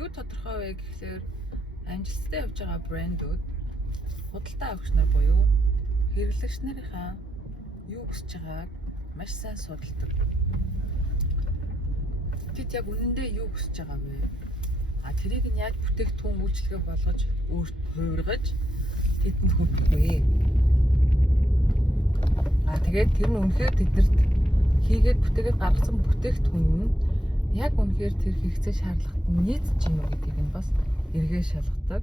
Юу тодорхой вэ гэхлээр амжилттай явж байгаа брэндүүд худалдаа авагч нар буюу хэрэглэгч нарынхаа юу хүсэж байгааг маш сайн судалдаг. Тэд яг үнэндээ юу хүсэж байгаа вэ? Тэрийг нь яаж бүтээгдэхүүн үйлчлэгээ болгож өөрт хувиргаж тэдэнд хүргэх вэ? Тэгээд тэр нь үнэхээр тэднэрт хийгээд бүтээгээд гаргасан бүтээгдэхүүн нь яг үнэхээр тэр хэрэгцээ шаардлагад нийцж гинүү гэдгийг нь бас эргээ шалгадаг.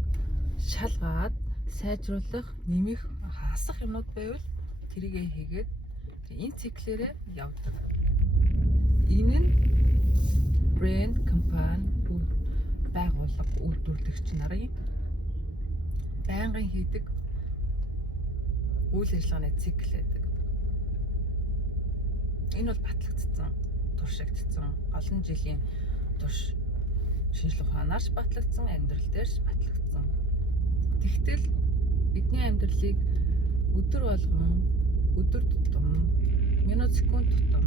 Шалгаад сайжруулах, нэмэх, хаасах юмнууд байвал тэрийгэ хийгээд энэ циклээрээ явдаг. Энэ нь брэнд, компани, байгууллага, үйлдвэрлэгч нарын байнгын хийдэг үйл ажиллагааны цикл байдаг. Энэ бол батлагдсан, туршигдсан, олон жилийн турш шинжлэх ухаанаарч батлагдсан, амьдрал дээрч батлагдсан. Тэгтэл бидний амьдралыг өдөр болгон, өдөр тутам, минут секунд тутам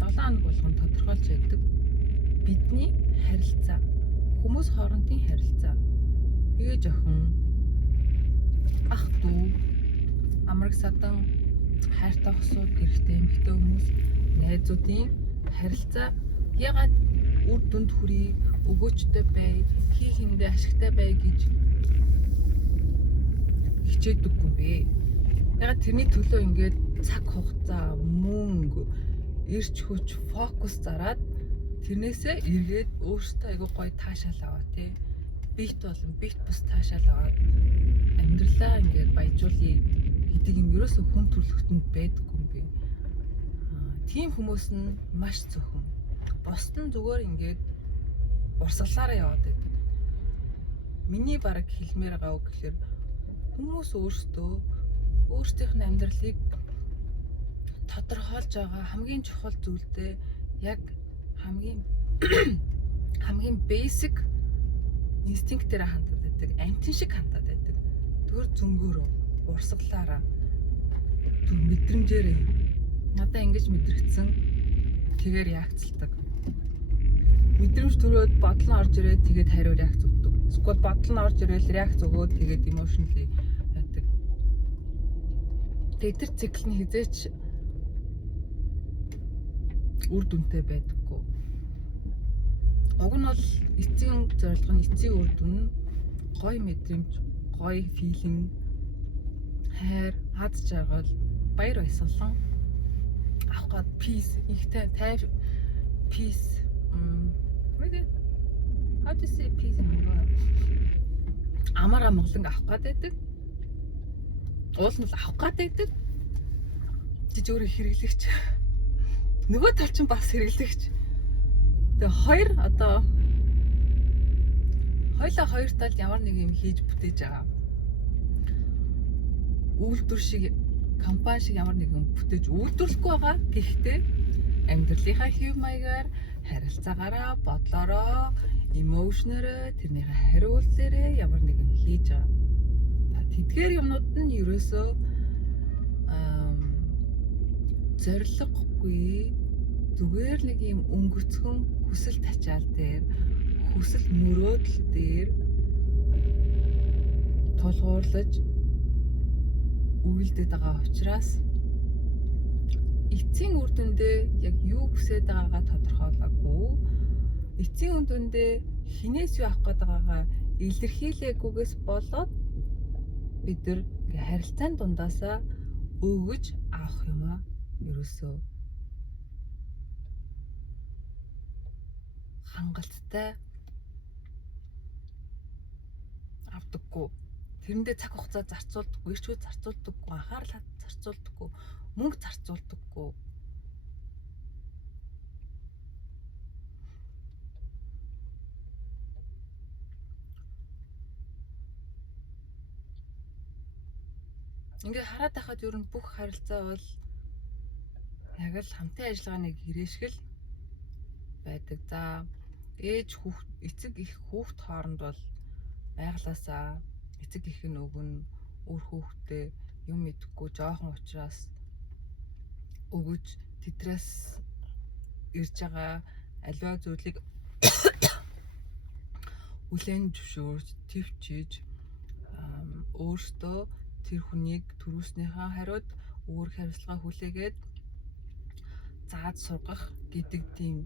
7 хоног болгон тодорхойлж байдаг бидний харилцаа, хүмүүс хоорондын харилцаа, ээж охин, ах дүү, амраг садан, хайртай хосууд, гэрэгтэй эмэгтэй хүмүүс, найзуудын харилцаа ягаад үр дүнд хүрээ, өгөөжтэй бай, хий хиндэ ашигтай бай гэж хичээдэггүй бэ. Ягаад тэрний төлөө ингээд цаг хугацаа, мөнгө, эрч хүч, фокус зараад тэрнээсээ эргээд өөртөө айгүй гоё таашаал аваа тий. Бит болон бит бус таашаал аваад амьдралаа ингээд баяжуулъя гэдэг юм ерөөсөө хүн төрөлхтөнд байдаггүй юм бэ. Тийм хүмүүс нь маш зөвхөн. Бусд нь зүгээр ингээд урсгалаараа яваад байдаг. Миний бараг хэлмээр байгаа үг гэхээр хүмүүс өөрсдийнх нь амьдралыг тодорхойлж байгаа хамгийн чухал зүйлдээ яг хамгийн basic инстинктээр хандаад байдаг, антин шиг хандаад байдаг. Төр зөнгөөрөө урсгалаараа түр мэдрэмжээрээ надаа ингэж мэдрэгдсэн тэгээр реакцлдаг. Мэдрэмж төрөөд бодол нь орж ирээд тэгээд хариу реакц өгдөг. Эсвэл бодол нь орж ирээд реакц өгөөд тэгээд emotionally яадаг. Тэгээд тэр цикл нь хизээч үр дүнтэй байдаггүй. Уг нь бол эцсийн зорилго нь эцсийн үр дүн нь гоё мэдрэмж, гоё филинг, хайр, аз жаргал, баяр баясгалан авах гад peace, ихтэй тайр peace. How to say peace in Mongolia? Амар амгалан авах гад байдаг. Уул нь авах гад байдаг. Жиж өөрөө хэрэглэгч. Нөгөө тал чинь бас хэрэглэгч. Тэгээ хоёр одоо хоёлаа хоёр тал ямар нэг юм хийж бүтээж байгаа. Үйлдвэр шиг, компани шиг ямар нэг юм бүтээж үйлдвэрлэхгүй байгаа. Гэхдээ амьдралынхаа хэв маягаар, харилцаагаараа, бодлороо, эмоушнороо, тэрнийхээ хариултаараа ямар нэг юм хийж байгаа. Тэдгээр юмнууд нь ерөөсөө зориггүй зүгээр нэг юм өнгөрцгөн хүсэл тачаал дээр, хүсэл мөрөөдөл дээр тулгуурлаж үйлдэж байгаа учраас эцсийн үр дүндээ яг юу хүсэж байгаагаа тодорхойлоогүй. Эцсийн үр дүндээ хинээс юу авах гээд байгаагаа илэрхийлээгүйгээс болоод бид нар харилцааны дундаасаа өгөж авах юмаа ерөөсөө хангалттай авдаггүй. Тэрэндээ цаг хугацаа зарцуулдаггүй, эрч хүч зарцуулдаггүй, анхаарал зарцуулдаггүй, мөнгө зарцуулдаггүй. Ингээ хараад байхад ер нь бүх харилцаа бол яг л хамтын ажиллагааны гэрээшгэл байдаг. За ээж хүүхд, эцэг их хүүхд хооронд бол байглаасаа эцэг их нь өгнө, өөр хүүхдээ юм идэхгүй жоохон учраас өгөж тэдрээс ирж байгаа аливаа зүйлийг хүлээн зөвшөөрч твчиж өөртөө тэр хүнийг төрүүлснийхаа хариуд өөр хариуцлага хүлээгээд зааж сургах гэдэг тийм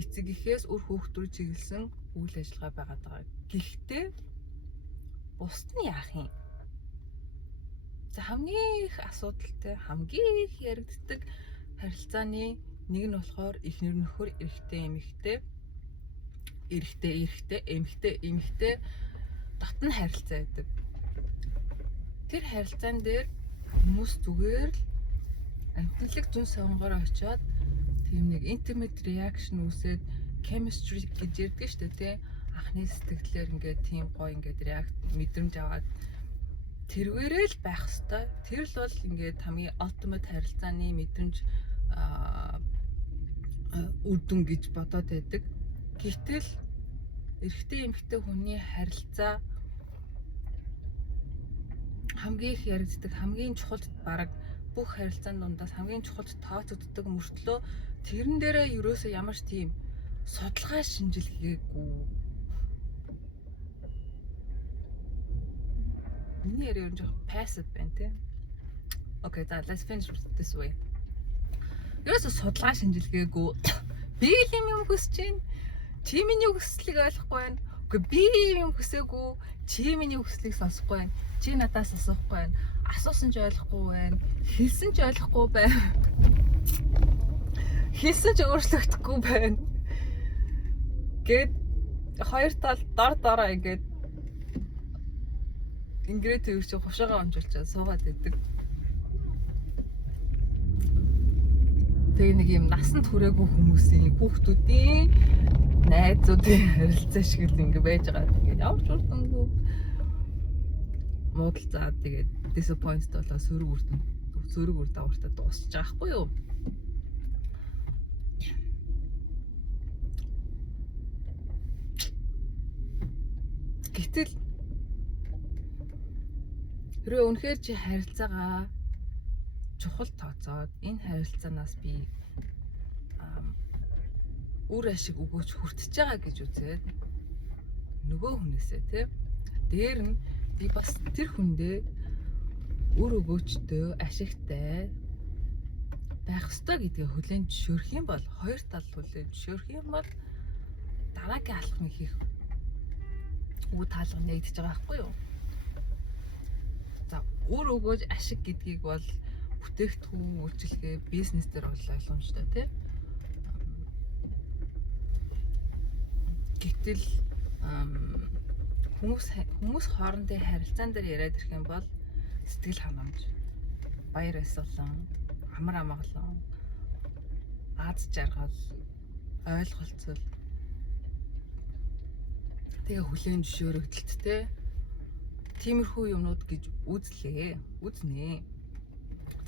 эцэг эхээс үр хүүхдүүд чиглэсэн үйл ажиллагаа байгаад байгаа. Гэхдээ бусд нь яах юм? За хамгийн их асуудалтай, хамгийн их яригддаг харилцааны нэг нь болохоор эхнэр нөхөр, эмэгтэй дотн харилцаа гэдэг. Тэр харилцаан дээр хүмүүс зүгээр л амтналаг зүүн савнгаараа очиод тийм нэг intimate reaction үүсээд chemistry гэж ярьдаг шүү дээ, тий. Анхны сэтгэлээр ингээд тийм гоё ингээд react мэдрэмж аваад тэрвэрээ л байх хэвээр. Тэр л бол ингээд хамгийн ultimate харилцааны мэдрэмж үр дүн гэж бодоод байдаг. Гэтэл эрэгтэй эмэгтэй хүний харилцаа хамгийн их яригддаг, хамгийн чухал бараг бүх харилцааны дундаас хамгийн чухал тооцогддог мөртлөө тэрэн дээрээ ерөөсөө ямар ч тийм судалгаа шинжилгээгүй. Миний яриг юм жоохон passive байна тий. Okay, let's finish this way. Ерөөсөө судалгаа шинжилгээгүй. Би л юм хүсэж байна. Чи миний хүслийг ойлгохгүй байна. Үгүй би юм хүсээгүй. Чи миний хүслийг сонсохгүй байна. Чи надаас асуухгүй байна. Асуусан ч ойлгохгүй байна. Хэлсэн ч ойлгохгүй байна. Хэлсэн ч өөрчлөгдөхгүй байна. Гэт хоёр тал дор ингээд ингээд тэр чинь хушаагаа онжуулчаа суугаад идэг. Тэгээ нэг юм насанд хүрээгүй хүмүүсийн хүүхдүүдийн найзуудын харилцаа шиг л ингэ байж байгаа. Тэгээд ямар ч үрдэнгүй муудалцаад тэгээд disappointed болоо сөрөг үр давартаа дуусчих байхгүй юу? Гэтэл хэрвээ үнэхээр чи харилцаагаа чухал тооцоод энэ харилцаанаас би үр ашиг өгөөч хүртэж байгаа гэж үзээд нөгөө хүнээсээ тий дээр нь би бас тэр хүндээ үр өгөөчтэй ашигтай байх ёстой гэдгээ хүлээн зөвшөөрөх юм бол хоёр тал хүлээн зөвшөөрөх юм бол дараагийн алхмыг хийх үр таалга нэгдэж байгаа байхгүй юу? За үр өгөөж ашиг гэдгийг бол бүтээгдэхүүн үйлчилгээ бизнес дээр бол ойлгомжтой тий. Гэтэл хүмүүс хоорондын харилцаан дээр яриад ирэх юм бол сэтгэл ханамж, баяр баясгалан, амар амгалан, аз жаргал, ойлголцол тэгээ хүлээн зөвшөөрөгдөлттэй тиймэрхүү юмнууд гэж үзнэ.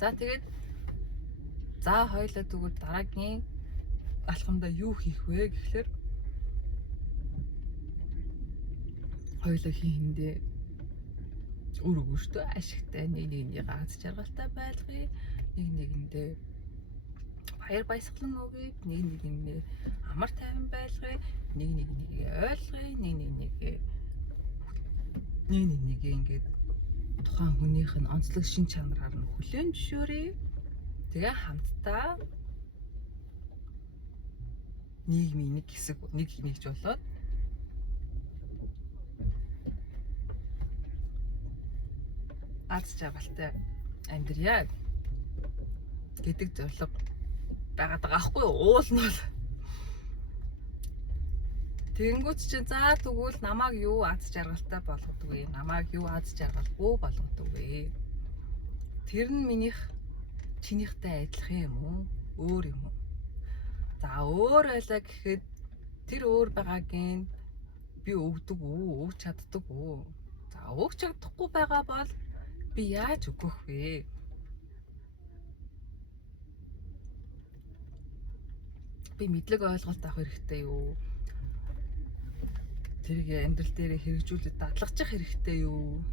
За тэгээд хоёлаа тэгвэл дараагийн алхамдаа юу хийх вэ гэхлээр хоёлаа хийхэндээ үр өгөөжтэй ашигтай нэг аз жаргалтай байлгая, нэгэндээ баяр баясгалан өгье, нэгэндээ амар тайван байлгая, нэгийг ойлгоё, нэг ингээд тухайн хүнийх нь онцлог шин чанараар нь хүлээн зөвшөөрье. Тэгээ хамтдаа нийгмийн нэг хэсэг нэгж болоод аз жаргалтай амьдрья гэдэг зорилго байгаад байгаа аахгүй юу? Уул нь бол тэгэнгүүт чи за тэгвэл намайг юу аз жаргалтай болгодог вэ? Намайг юу аз жаргалгүй болгодог вэ? Тэр нь минийх чинийхтэй адилхан юм уу? Өөр юм уу? За өөр байлаа гэхэд тэр өөр байгаагийн би өгдөг үү? Өгч чаддаг уу? За өгч чадахгүй байгаа бол би яаж өгөх вэ? Би мэдлэг ойлголт авах хэрэгтэй юу? Тэрийг амьдрал дээр хэрэгжүүлээд дадлгачих хэрэгтэй юу?